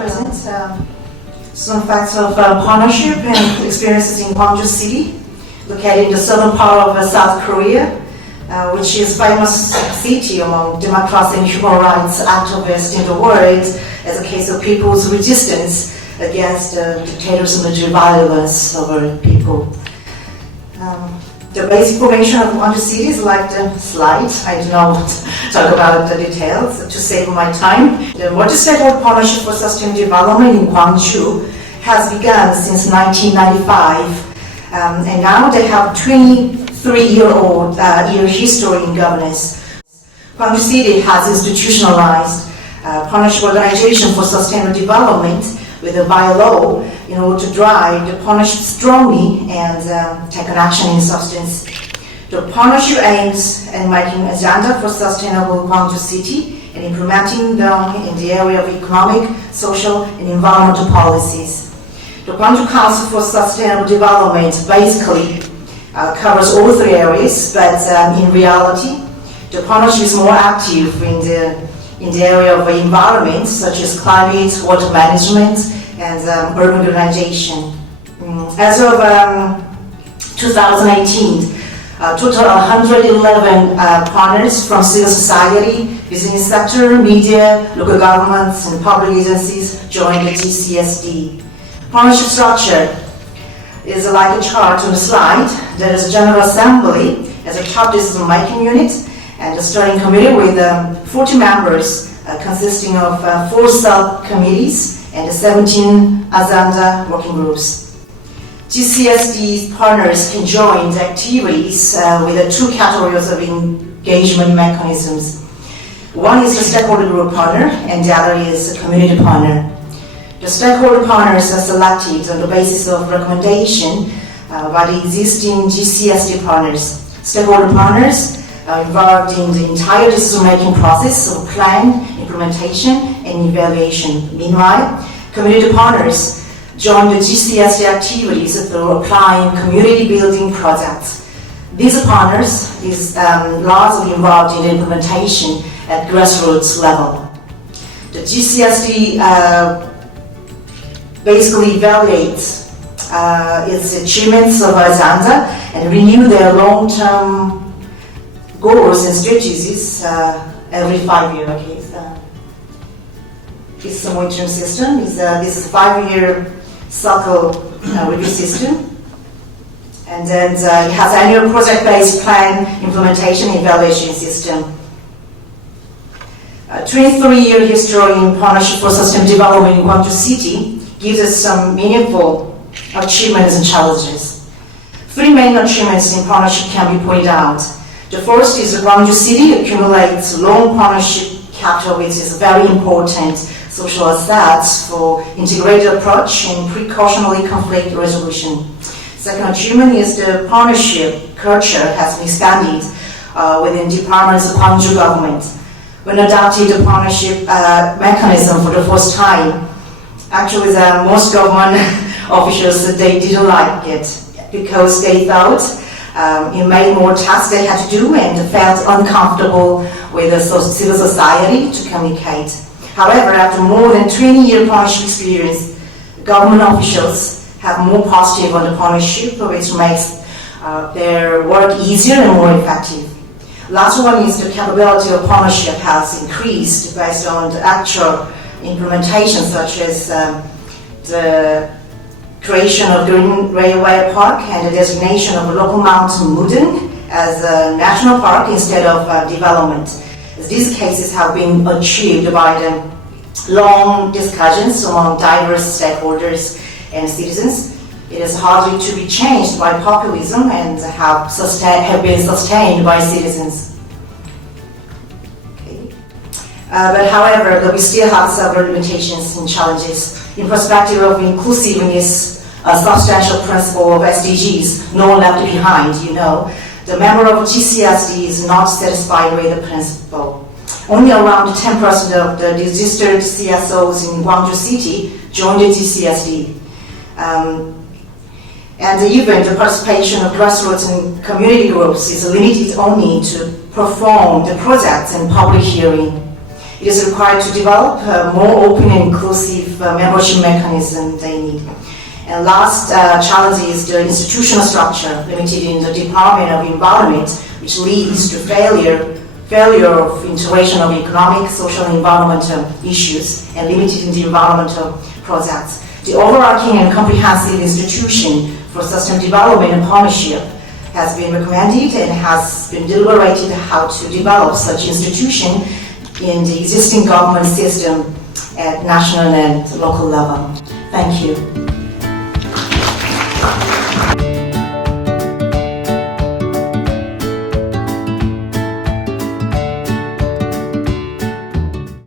present some facts of partnership and experiences in Gwangju City, located in the southern part of South Korea, which is famous city among democracy and human rights activists in the world as a case of people's resistance against dictatorships and violence over people. The basic formation of Gwangju City is like the slide. I do not talk about the details to save my time. The multi-stakeholder partnership for sustainable development in Gwangju has begun since 1995, and now they have 23-year history in governance. Gwangju City has institutionalized partnership organization for sustainable development with a bylaw in order to drive the partnership strongly and take an action in substance. The partnership aims at making an agenda for sustainable Gwangju City and implementing them in the area of economic, social, and environmental policies. The Gwangju Council for Sustainable Development basically covers all three areas, but in reality, the partnership is more active in the area of environment, such as climate, water management, and urban urbanization. As of 2018, total 111 partners from civil society, business sector, media, local governments, and public agencies joined the GCSD. Partnership structure is like a chart on the slide. There is a General Assembly as a top decision-making unit, and a steering committee with 40 members consisting of 4 subcommittees and 17 agenda working groups. GCSD partners can join the activities with 2 categories of engagement mechanisms. One is the stakeholder group partner, and the other is a community partner. The stakeholder partners are selected on the basis of recommendation by the existing GCSD partners. Stakeholder partners are involved in the entire decision-making process of plan, implementation, and evaluation. Meanwhile, community partners join the GCSD activities through applying community-building projects. These partners is largely involved in the implementation at grassroots level. The GCSD basically evaluates its achievements of agenda and renew their long-term goals and strategies every 5 years. Okay, it's a monitoring system. This is a 5-year cycle review system. And then it has annual project-based plan implementation evaluation system. 23-year history in partnership for sustainable development in Gwangju City gives us some meaningful achievements and challenges. 3 main achievements in partnership can be pointed out. The first is that Gwangju City accumulates long partnership capital, which is very important social assets for integrated approach and precautionary conflict resolution. Second achievement is the partnership culture has been expanded within departments of Gwangju government. When adopted the partnership mechanism for the first time, actually most government officials, they didn't like it because they thought it made more tasks they had to do and felt uncomfortable with the civil society to communicate. However, after more than 20-year partnership experience, government officials have more positive on the partnership, which makes their work easier and more effective. Last one is the capability of partnership has increased based on the actual implementation, such as the creation of Green Railway Park and the designation of local mountain Mudeng as a national park instead of development. These cases have been achieved by the long discussions among diverse stakeholders and citizens. It is hardly to be changed by populism and have been sustained by citizens. Okay. But however, we still have several limitations and challenges. In perspective of inclusiveness, a substantial principle of SDGs, no one left behind, the member of GCSD is not satisfied with the principle. Only around 10% of the registered CSOs in Gwangju City joined the GCSD. And even the participation of grassroots and community groups is limited only to perform the projects and public hearing. It is required to develop a more open and inclusive membership mechanism they need. And last challenge is the institutional structure limited in the Department of Environment, which leads to failure of integration of economic, social, and environmental issues, and limited in the environmental projects. The overarching and comprehensive institution for sustainable development and partnership has been recommended and has been deliberated how to develop such institution in the existing government system at national and local level. Thank you.